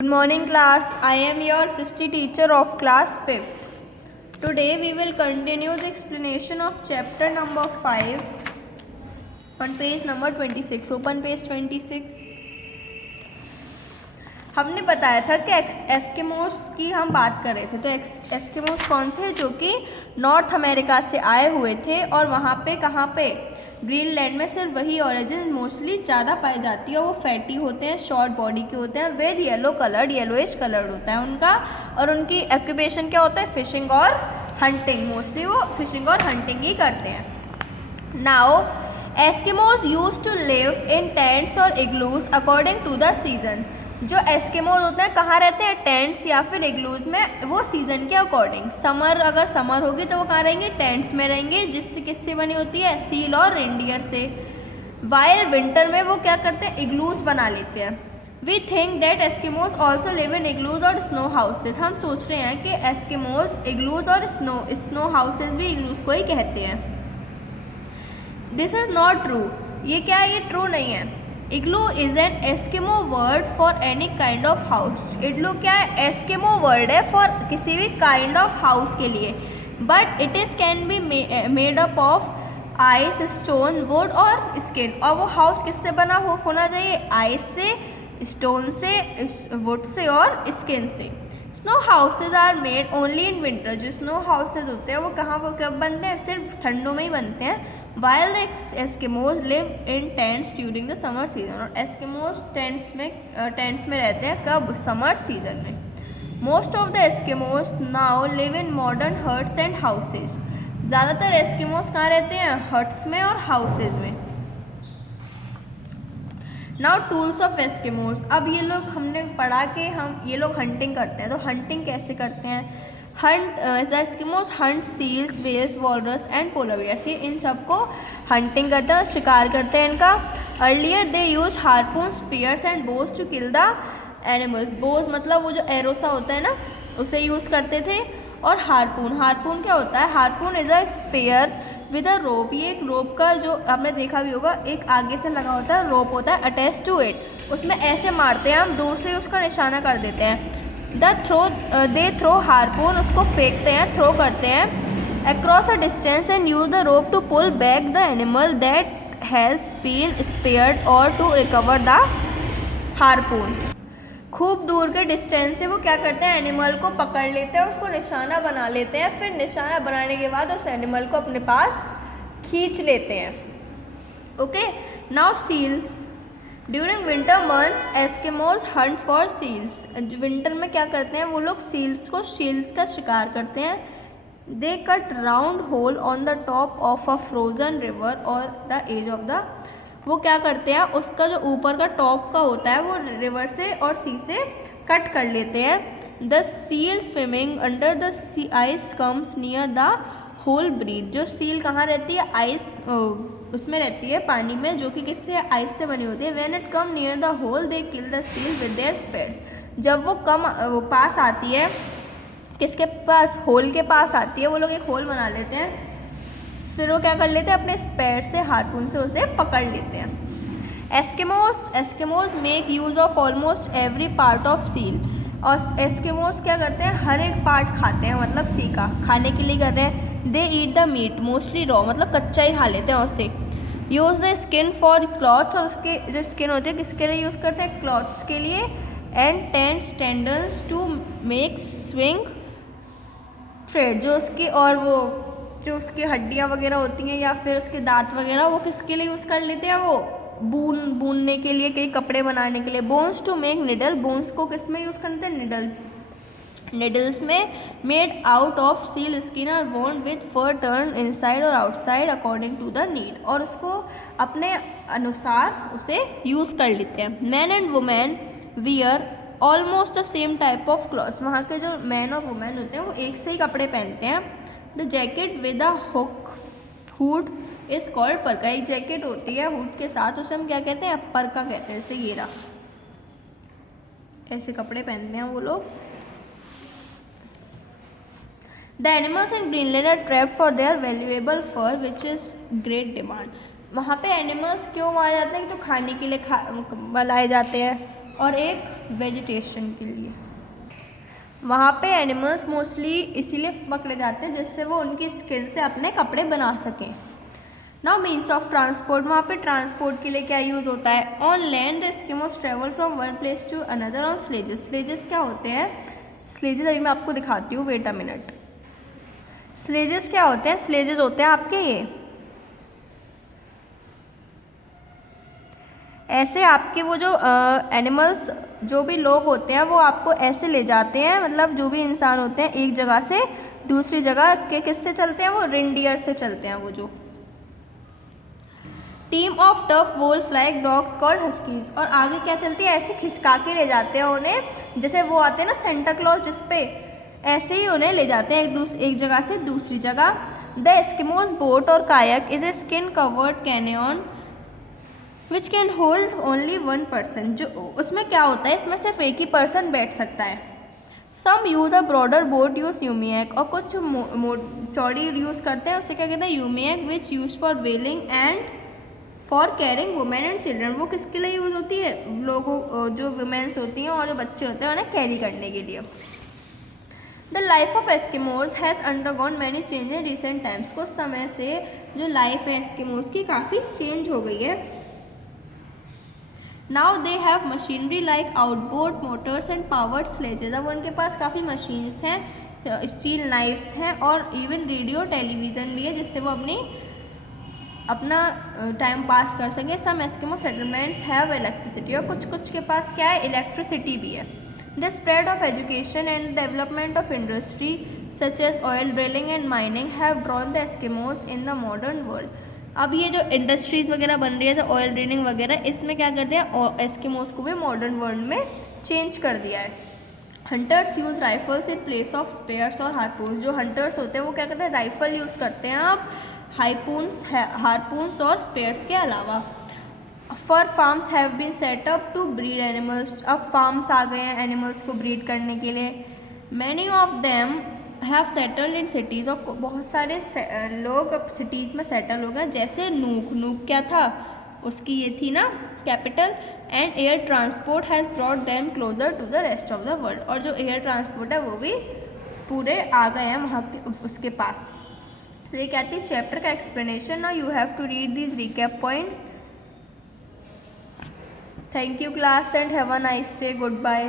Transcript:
Good morning class. I am your Sisti teacher of class 5th. Today we will continue the explanation of chapter number 5 on page number 26. Open page 26. हमने बताया था कि Eskimos की हम बात कर रहे थे। तो एस्किमोस कौन थे? जो कि नॉर्थ अमेरिका से आए हुए थे और वहाँ पे कहाँ पे ग्रीनलैंड में सिर्फ वही ऑरिजिन मोस्टली ज़्यादा पाई जाती है। वो फैटी होते हैं, शॉर्ट बॉडी के होते हैं, with yellow coloured, yellowish coloured होता है उनका। और उनकी ऑक्यूपेशन क्या होता है? फिशिंग और हंटिंग। मोस्टली वो फिशिंग और हंटिंग ही करते हैं। Now Eskimos use to live in tents और igloos according to the season. जो एस्किमोज होते हैं कहाँ रहते हैं? टेंट्स या फिर इग्लूज में, वो सीज़न के अकॉर्डिंग। समर अगर समर होगी तो वो कहाँ रहेंगे? टेंट्स में रहेंगे, जिससे किससे बनी होती है? सील और रेंडियर से। वाइल विंटर में वो क्या करते हैं? इग्लूज बना लेते हैं। We think that Eskimos also live in igloos और स्नो हाउसेज। हम सोच रहे हैं कि एस्किमोज इग्लूज और स्नो हाउसेज भी इग्लूज को ही कहते हैं। This is not true. ये क्या है? ये ट्रू नहीं है। Igloo is an Eskimo word for any kind of house. Igloo क्या है? एस्किमो वर्ड है फॉर किसी भी काइंड ऑफ हाउस के लिए। But it is can be made up of ice, stone, would और स्किन। और वो हाउस किससे बना होना चाहिए? आइस से, स्टोन से, वुड से और स्किन से। Snow houses are made only in winter. जो स्नो हाउसेज होते हैं वो कहाँ पर कब बनते हैं? सिर्फ ठंडों में ही बनते हैं। While the Eskimos live in tents during the summer season। और एस्किमोज टेंट्स में रहते हैं कब? समर सीजन में। Most of the Eskimos now live in modern huts and houses. ज़्यादातर एस्किमोज कहाँ रहते हैं? हट्स में और हाउसेज में। Now tools of Eskimos. अब ये लोग हमने पढ़ा कि ये लोग हंटिंग करते हैं। तो हंटिंग कैसे करते हैं? Eskimos hunt seals, whales, walrus and polar bears. ये इन सबको हंटिंग करते हैं, शिकार करते हैं इनका। Earlier they use harpoon, spears and bows to kill the animals. Bows मतलब वो जो एरोसा होता है ना, उसे यूज़ करते थे। और हार्पून क्या होता है? Harpoon is a spear with a rope. ये एक रोप का, जो आपने देखा भी होगा, एक आगे से लगा होता है, रोप होता है अटैच टू इट। उसमें ऐसे मारते हैं हम, दूर से उसका निशाना कर देते हैं। दे थ्रो हार्पून, उसको फेंकते हैं, थ्रो करते हैं across a distance and use the rope to pull back the animal that has been speared or to recover the harpoon. खूब दूर के डिस्टेंस से वो क्या करते हैं? एनिमल को पकड़ लेते हैं, उसको निशाना बना लेते हैं। फिर निशाना बनाने के बाद उस एनिमल को अपने पास खींच लेते हैं। Okay, now seals. During winter months Eskimos hunt for seals. Winter में क्या करते हैं वो लोग? सील्स का शिकार करते हैं। They cut round hole on the top of a frozen river और द एज ऑफ द। वो क्या करते हैं? उसका जो ऊपर का टॉप का होता है वो रिवर से और सी से कट कर लेते हैं। The seal swimming under the sea ice comes near the hole breathe. जो सील कहाँ रहती है? आइस उसमें रहती है, पानी में, जो कि किससे? आइस से बनी होती है। When it come near the hole they kill the seal with their spears. जब वो पास आती है, किसके पास? होल के पास आती है, वो लोग एक होल बना लेते हैं। फिर वो क्या कर लेते हैं? अपने स्पेयर से, हार्पून से उसे पकड़ लेते हैं। Eskimos make use of almost every part of seal. और एस्किमोज क्या करते हैं? हर एक पार्ट खाते हैं, मतलब सी का खाने के लिए कर रहे हैं। They eat the meat mostly raw, मतलब कच्चा ही खा लेते हैं उसे। Use the skin for clothes. और उसके जो स्किन होती है किसके लिए यूज़ करते हैं? क्लॉथ्स के लिए। And tents tendons to make swing thread. जो उसकी, और वो जो उसकी हड्डियाँ वगैरह होती हैं या फिर उसके दांत वगैरह, वो किसके लिए यूज़ कर लेते हैं? वो बुनने के लिए, कई कपड़े बनाने के लिए। Bones to make needle. Bones को किस में यूज़ करते हैं? निडल्स में। Made out of seal skin are worn with fur turn inside or outside according to the need. और उसको अपने अनुसार उसे यूज़ कर लेते हैं। Man and women wear almost the same type of clothes. वहाँ के जो मैन और वुमेन होते हैं वो एक से ही कपड़े पहनते हैं। The jacket with a hood is called parka. एक जैकेट होती है हुड के साथ, उसे हम क्या कहते हैं? परका कहते हैं। जैसे ये रहा, ऐसे कपड़े पहनते हैं वो लोग। The animals in Greenland are trapped for their valuable fur which is great demand. वहाँ पे एनिमल्स क्यों मारे जाते हैं? तो खाने के लिए लाए जाते हैं। और एक वेजिटेशन के लिए। वहाँ पे एनिमल्स मोस्टली इसीलिए पकड़े जाते हैं जिससे वो उनकी स्किन से अपने कपड़े बना सकें। नाउ मीन्स ऑफ ट्रांसपोर्ट, वहाँ पे ट्रांसपोर्ट के लिए क्या यूज़ होता है? On land the Eskimos travel from one place to another on sledges. Sledges क्या होते हैं? स्लेजेस अभी मैं आपको दिखाती हूँ, वेट अ मिनट। स्लेजेस क्या होते हैं? स्लेजेस होते हैं आपके ये ऐसे, आपके वो जो एनिमल्स जो भी लोग होते हैं वो आपको ऐसे ले जाते हैं, मतलब जो भी इंसान होते हैं एक जगह से दूसरी जगह के किससे चलते हैं? वो रेनडियर से चलते हैं। वो जो team of tough wolf like dog called huskies, और आगे क्या चलती है? ऐसे खिसका के ले जाते हैं उन्हें, जैसे वो आते हैं ना सेंटा क्लॉज जिस पे, ऐसे ही उन्हें ले जाते हैं एक जगह से दूसरी जगह। द एस्किमोज बोट और kayak is a skin covered canoe which can hold only one person. जो उसमें क्या होता है? इसमें सिर्फ एक ही पर्सन बैठ सकता है। Some use a broader boat use umiak, और कुछ चौड़ी यूज़ करते हैं, उसे क्या कहते हैं? Umiak, which use for whaling and for carrying women and children. वो किसके लिए यूज़ होती है? लोगों, जो वुमेन्स होती हैं और जो बच्चे होते हैं उन्हें कैरी करने के लिए। The life of Eskimos has undergone many change in recent times. कुछ समय से जो लाइफ है एस्किमोज की काफ़ी चेंज हो गई है। Now they have machinery like outboard Motors and powered sledges. अब उनके पास काफ़ी मशीन्स हैं, स्टील नाइफ्स हैं और इवन रेडियो टेलीविज़न भी है जिससे वो अपना टाइम पास कर सकें। Some Eskimo settlements have electricity, और कुछ के पास क्या है? इलेक्ट्रिसिटी भी है। The spread of education and development of industry such as oil drilling and mining have drawn the Eskimos in the modern world. अब ये जो इंडस्ट्रीज़ वगैरह बन रही है, जो ऑयल ड्रिलिंग वगैरह, इसमें क्या कर दिया? एस्किमोज को भी मॉडर्न वर्ल्ड में चेंज कर दिया है। Hunters use rifles in place of spears और हार्पून्स। जो हंटर्स होते हैं वो क्या करते हैं? राइफल यूज़ करते हैं आप हार्पून्स और स्पेयर्स के अलावा। Fur farms have been set up to breed animals. अब फार्म्स आ गए हैं एनिमल्स को ब्रीड करने के लिए। Many of them have settled in cities, और बहुत सारे लोग अब सिटीज़ में सेटल हो गए। जैसे नूक क्या था? उसकी ये थी ना capital. And air transport has brought them closer to the rest of the world, और जो एयर ट्रांसपोर्ट है वो भी पूरे आ गए हैं वहाँ के उसके पास। तो ये कहती है चैप्टर का explanation. Now you have to read these recap points. Thank you class and have a nice day. Good bye.